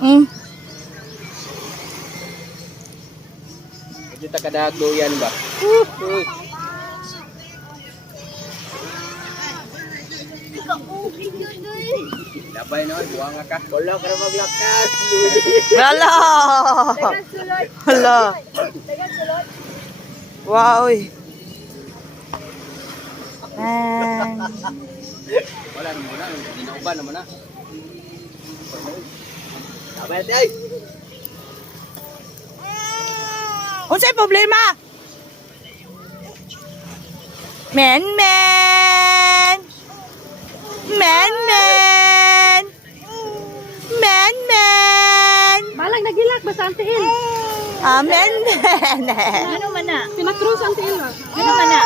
Mm. Hindi ta kadago yan ba? Uy. Labay na, buwang ka. Wala ka na maglakas. Wala. Wala. Wow. Wala naman na, ginauban naman na. Labay natin ay. Unsay problema? Men. Malang nagilak ba sa antiin? Amen. Ano man na? Pinakros antiin ba? Ano man na?